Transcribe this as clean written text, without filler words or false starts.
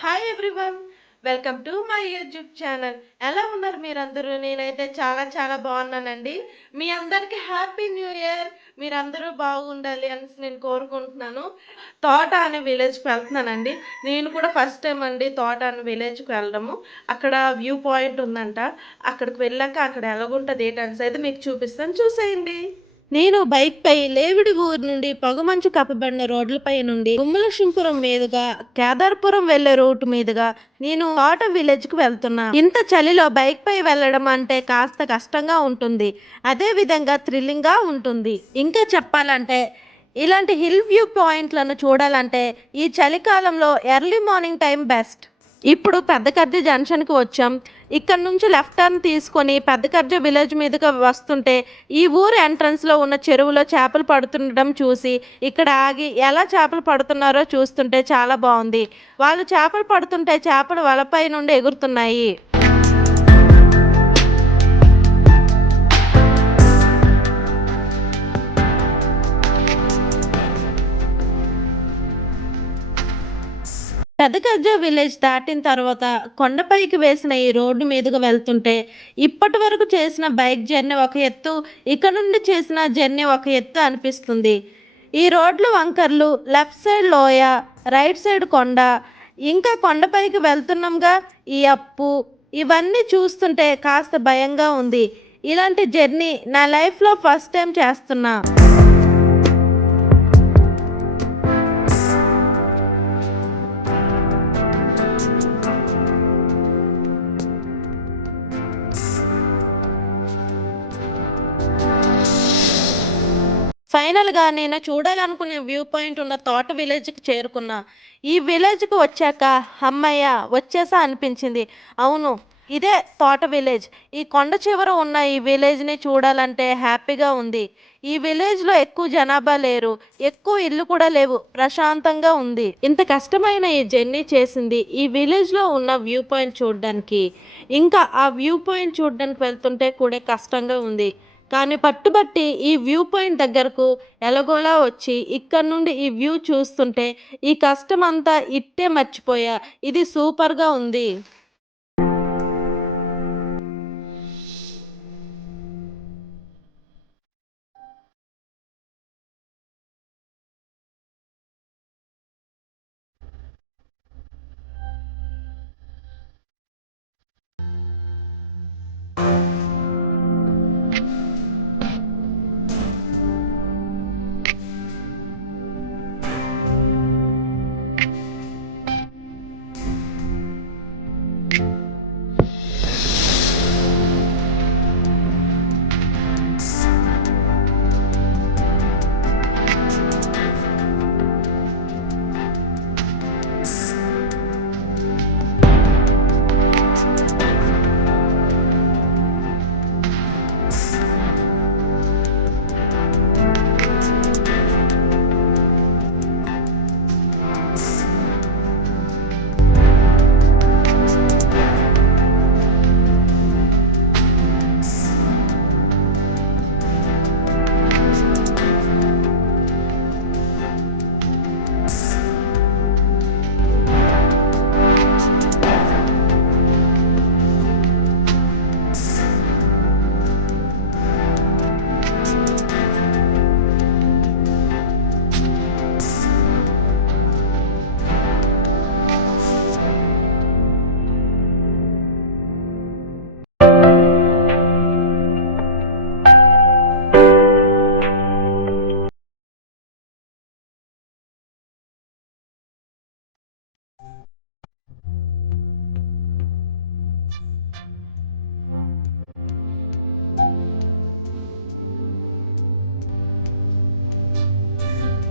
Hi everyone. Welcome to my YouTube channel. ఎలా ఉన్నారు మీరందరూ? నేనైతే చాలా చాలా బాగున్నానండి. మీ అందరికీ హ్యాపీ న్యూ ఇయర్. మీరందరూ బాగుండాలి అనేసి నేను కోరుకుంటున్నాను. తోట అనే విలేజ్కి వెళ్తున్నానండి. నేను కూడా ఫస్ట్ టైం అండి తోట అనే విలేజ్కి వెళ్ళడము. అక్కడ వ్యూ పాయింట్ ఉందంట. అక్కడికి వెళ్ళాక అక్కడ ఎలాగుంటుంది ఏంటనేసి అయితే మీకు చూపిస్తాను, చూసేయండి. నేను బైక్‌పై లేవిడిగూరు నుండి పొగమంచు కప్పబడిన రోడ్లపై నుండి గుమ్మలక్ష్మీపురం మీదుగా కేదార్పురం వెళ్ళే రూట్ మీదుగా నేను తోట విలేజ్‌కి వెళ్తున్నా. ఇంత చలిలో బైక్‌పై వెళ్ళడం అంటే కాస్త కష్టంగా ఉంటుంది. అదే విధంగా థ్రిల్లింగ్‌గా ఉంటుంది. ఇంకా చెప్పాలంటే ఇలాంటి హిల్ వ్యూ పాయింట్‌లను చూడాలంటే ఈ చలికాలంలో ఎర్లీ మార్నింగ్ టైం బెస్ట్. ఇప్పుడు పెద్దకర్జ జంక్షన్‌కి వచ్చాం. ఇక్కడ నుంచి లెఫ్ట్ టర్న్ తీసుకొని పెద్దకర్జ విలేజ్ మీదుగా వస్తుంటే ఈ ఊరు ఎంట్రన్స్‌లో ఉన్న చెరువులో చేపలు పడుతుండడం చూసి ఇక్కడ ఆగి ఎలా చేపలు పడుతున్నారో చూస్తుంటే చాలా బావుంది. వాళ్ళు చేపలు పడుతుంటే చేపలు వలపై నుండి ఎగురుతున్నాయి. పెదకజ్జ విలేజ్ దాటిన తర్వాత కొండపైకి వేసిన ఈ రోడ్డు మీదుగా వెళ్తుంటే ఇప్పటి వరకు చేసిన బైక్ జర్నీ ఒక ఎత్తు, ఇక్కడ నుండి చేసిన జర్నీ ఒక ఎత్తు అనిపిస్తుంది. ఈ రోడ్లు వంకర్లు, లెఫ్ట్ సైడ్ లోయ, రైట్ సైడ్ కొండ, ఇంకా కొండపైకి వెళ్తున్నాంగా ఈ అప్పు, ఇవన్నీ చూస్తుంటే కాస్త భయంగా ఉంది. ఇలాంటి జర్నీ నా లైఫ్లో ఫస్ట్ టైం చేస్తున్నా. ఫైనల్‌గా నేను చూడాలనుకునే వ్యూ పాయింట్ ఉన్న తోట విలేజ్‌కి చేరుకున్నా. ఈ విలేజ్‌కి వచ్చాక హమ్మయ్య! వచ్చేసా అనిపించింది. అవును, ఇదే తోట విలేజ్. ఈ కొండ చివర ఉన్న ఈ విలేజ్‌ని చూడాలంటే హ్యాపీగా ఉంది. ఈ విలేజ్‌లో ఎక్కువ జనాభా లేరు. ఎక్కువ ఇల్లు కూడా లేవు. ప్రశాంతంగా ఉంది. ఇంత కష్టమైన ఈ జర్నీ చేసింది ఈ విలేజ్‌లో ఉన్న వ్యూ పాయింట్ చూడ్డానికి. ఇంకా ఆ వ్యూ పాయింట్ చూడ్డానికి వెళ్తుంటే కూడా కష్టంగా ఉంది. కానీ పట్టుబట్టి ఈ వ్యూ పాయింట్ దగ్గరకు ఎలాగోలా వచ్చి ఇక్కడ నుండి ఈ వ్యూ చూస్తుంటే ఈ కష్టమంతా ఇట్టే మర్చిపోయా. ఇది సూపర్‌గా ఉంది.